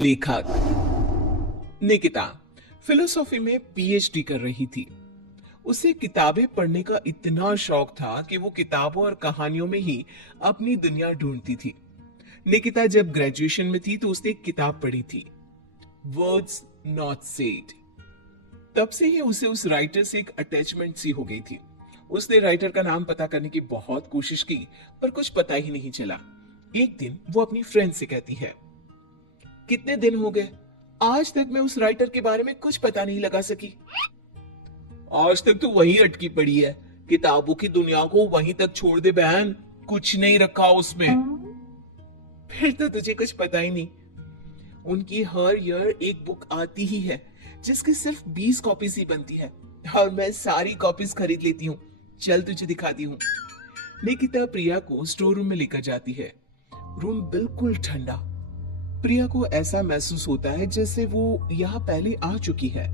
लेखक निकिता फिलोसॉफी में पीएचडी कर रही थी। उसे किताबें पढ़ने का इतना शौक था कि वो किताबों और कहानियों में ही अपनी दुनिया ढूंढती थी। निकिता जब ग्रेजुएशन में थी तो उसने एक किताब पढ़ी थी, वर्ड्स नॉट सेड। तब से ही उसे उस राइटर से एक अटैचमेंट सी हो गई थी। उसने राइटर का नाम पता करने की बहुत कोशिश की, पर कुछ पता ही नहीं चला। एक दिन वो अपनी फ्रेंड से कहती है, कितने दिन हो गए, आज तक मैं उस राइटर के बारे में कुछ पता नहीं लगा सकी। आज तक तो वहीं अटकी पड़ी है, किताबों की दुनिया को वहीं तक छोड़ दे बहन, कुछ नहीं रखा उसमें। फिर तो तुझे कुछ पता ही नहीं। उनकी हर ईयर एक बुक आती ही है जिसकी सिर्फ 20 कॉपीज ही बनती है, और मैं सारी कॉपीज खरीद लेती हूँ। चल तुझे दिखाती हूँ। निकिता प्रिया को स्टोर रूम में लेकर जाती है। रूम बिल्कुल ठंडा। प्रिया को ऐसा महसूस होता है जैसे वो यहाँ पहले आ चुकी है।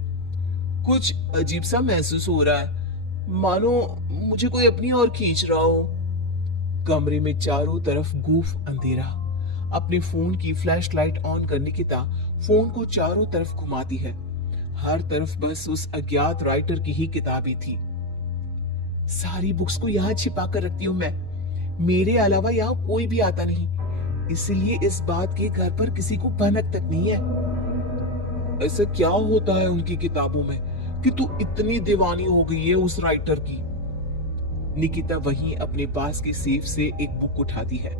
कुछ अजीब सा महसूस हो रहा है, मानो मुझे कोई अपनी ओर खींच रहा हो। कमरे में चारों तरफ गूफ अंधेरा। अपने फोन की फ्लैशलाइट ऑन कर निकिता फोन को चारों तरफ घुमाती है। हर तरफ बस उस अज्ञात राइटर की ही किताबें थी। सारी बुक्स को यहाँ छिपा कर रखती हूँ मैं, मेरे अलावा यहाँ कोई भी आता नहीं, इसलिए इस बात के घर पर किसी को भनक तक नहीं है। ऐसा क्या होता है उनकी किताबों में कि तू इतनी दीवानी हो गई है उस राइटर की। निकिता वहीं अपने पास के सेफ से एक बुक उठाती है।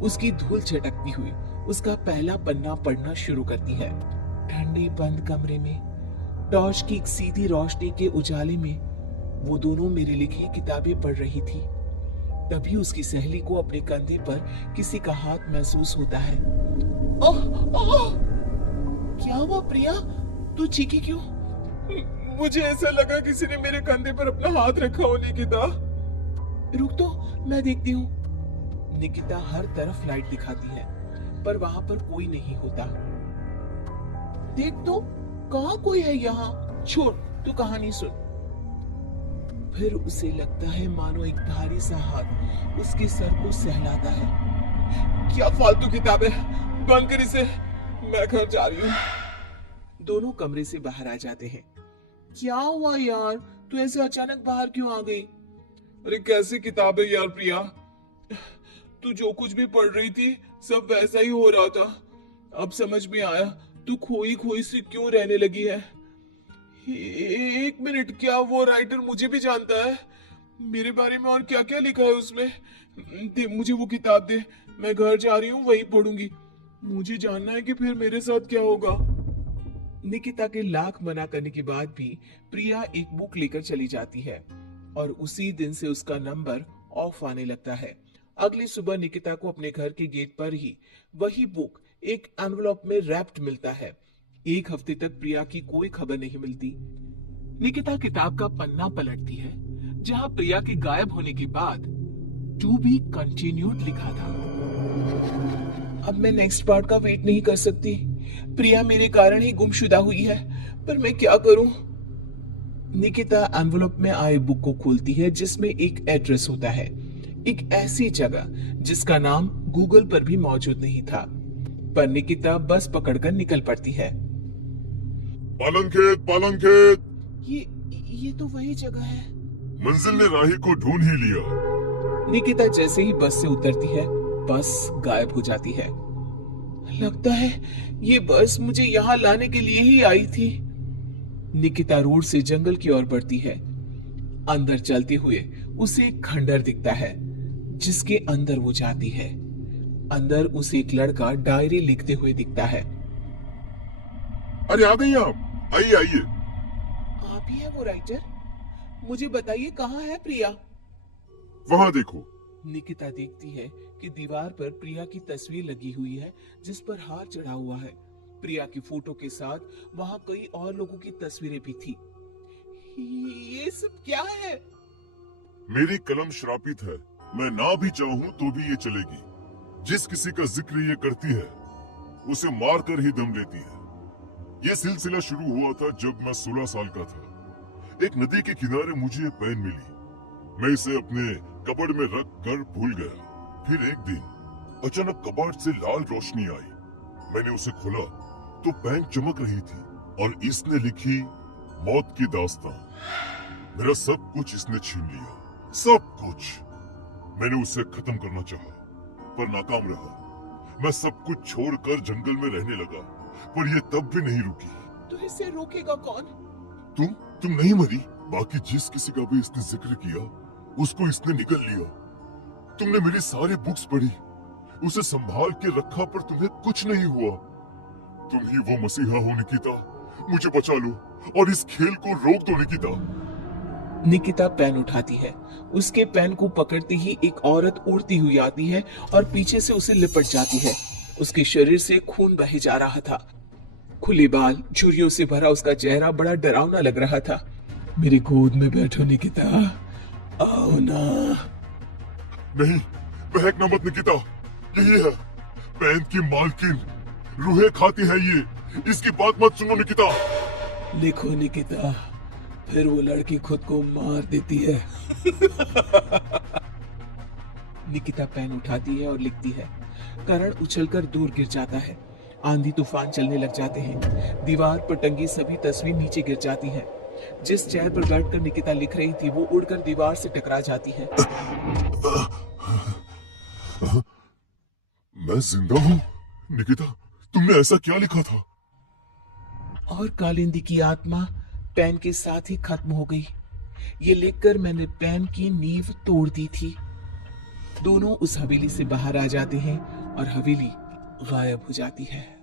उसकी धूल झटकती हुई उसका पहला पन्ना पढ़ना शुरू करती है। ठंडे बंद कमरे में टॉर्च की एक सीधी रोशनी के उजाले में वो दोनों मेरी लिखी किताबें पढ़ रही थी। तभी उसकी सहेली को अपने कंधे पर किसी का हाथ महसूस होता है। ओह ओह, क्या हुआ प्रिया, तू चीखी क्यों? मुझे ऐसा लगा किसी ने मेरे कंधे पर अपना हाथ रखा हो। निकिता रुक तो, मैं देखती हूँ। निकिता हर तरफ लाइट दिखाती है, पर वहां पर कोई नहीं होता। देख तो, कहाँ कोई है यहाँ? छोड़, तू कहानी सुन। फिर उसे लगता है मानो एक भारी सा हाथ उसके सर को सहलाता है। क्या फालतू किताब है, बंद कर इसे, मैं घर जा रही हूँ। दोनों कमरे से बाहर आ जाते हैं। क्या हुआ यार, तू ऐसे अचानक बाहर क्यों आ गई? अरे कैसी किताब है यार प्रिया, तू जो कुछ भी पढ़ रही थी सब वैसा ही हो रहा था। अब समझ में आया तू खोई खोई सी क्यों रहने लगी है। एक मिनट, क्या वो राइटर मुझे भी जानता है? मेरे बारे में और क्या क्या लिखा है उसमें? दे मुझे वो किताब दे, मैं घर जा रही हूँ, वही पढ़ूंगी। मुझे जानना है कि फिर मेरे साथ क्या होगा। निकिता के लाख मना करने के बाद भी प्रिया एक बुक लेकर चली जाती है, और उसी दिन से उसका नंबर ऑफ आने लगता है। अगली सुबह निकिता को अपने घर के गेट पर ही वही बुक एक एनवलप में रैप्ड मिलता है। एक हफ्ते तक प्रिया की कोई खबर नहीं मिलती। निकिता किताब का पन्ना पलटती है जहां प्रिया के गायब होने के बाद टू बी कंटिन्यूड लिखा था। अब मैं नेक्स्ट पार्ट का वेट नहीं कर सकती। प्रिया मेरे कारण ही गुमशुदा हुई है, पर मैं क्या करूं? निकिता एनवलप में आए बुक को खोलती है जिसमें एक एड्रेस होता है, एक ऐसी जगह जिसका नाम गूगल पर भी मौजूद नहीं था। पर निकिता बस पकड़कर निकल पड़ती है। पालंखेत पालंखेत, ये तो वही जगह है। मंजिल ने राही को ढूंढ ही लिया। निकिता जैसे ही बस से उतरती है, बस गायब हो जाती है। लगता है ये बस मुझे यहाँ लाने के लिए ही आई थी। निकिता रोड से जंगल की ओर बढ़ती है। अंदर चलते हुए उसे एक खंडर दिखता है जिसके अंदर वो जाती है। अंदर उसे एक लड़का डायरी लिखते हुए दिखता है। अरे आ गई आप, आइए आइए। आप ही है वो राइटर? मुझे बताइए कहाँ है प्रिया? वहां देखो। निकिता देखती है कि दीवार पर प्रिया की तस्वीर लगी हुई है जिस पर हार चढ़ा हुआ है। प्रिया की फोटो के साथ वहां कई और लोगों की तस्वीरें भी थी। ये सब क्या है? मेरी कलम श्रापित है, मैं ना भी चाहूं तो भी ये चलेगी। जिस किसी का जिक्र ये करती है उसे मार कर ही दम लेती है। ये सिलसिला शुरू हुआ था जब मैं 16 साल का था। एक नदी के किनारे मुझे ये पेन मिली। मैं इसे अपने कबड़ में रख कर भूल गया। फिर एक दिन अचानक कबाड़ से लाल रोशनी आई। मैंने उसे खोला तो पेन चमक रही थी और इसने लिखी मौत की दास्तां। मेरा सब कुछ इसने छीन लिया, सब कुछ। मैंने उसे खत्म करना चाहा, पर नाकाम रहा। मैं सब कुछ छोड़कर जंगल में रहने लगा, पर यह तब भी नहीं रुकी। तो इसे रोकेगा कौन? तुम नहीं मरी। बाकी जिस किसी का भी इसने जिक्र किया, उसको इसने निगल लिया। तुमने मेरी सारी बुक्स पढ़ी, उसे संभाल के रखा, पर तुम्हें कुछ नहीं हुआ। तुम ही वो मसीहा हो निकिता, मुझे बचा लो और इस खेल को रोक दो निकिता। निकिता पेन उठाती है। उसके पेन को पकड़ते ही एक औरत उड़ती हुई आती है और पीछे से उसे लिपट जाती है। उसके शरीर से खून बहे जा रहा था। खुले बाल, झुर्रियों से भरा उसका चेहरा बड़ा डरावना लग रहा था। मेरी गोद में बैठो निकिता, आओ ना। नहीं, बहकना मत निकिता। यही है पेन की मालकिन, रूहें खाती है ये। इसकी बात मत सुनो निकिता। लिखो निकिता, फिर वो लड़की खुद को मार देती है। निकिता पेन उठाती है और लिखती है। करण उछलकर दूर गिर जाता है। आंधी तूफान चलने लग जाते हैं। दीवार पर टंगी सभी तस्वीर नीचे गिर जाती हैं। जिस चेयर पर बैठकर निकिता लिख रही थी, वो उड़कर दीवार से टकरा जाती है। मैं जिंदा हूँ निकिता, तुमने ऐसा क्या लिखा था? और कालिंदी की आत्मा पेन के साथ ही खत्म हो गई। ये लिखकर मैंने पेन की नींव तोड़ दी थी। दोनों उस हवेली से बाहर आ जाते हैं और हवेली गायब हो जाती है।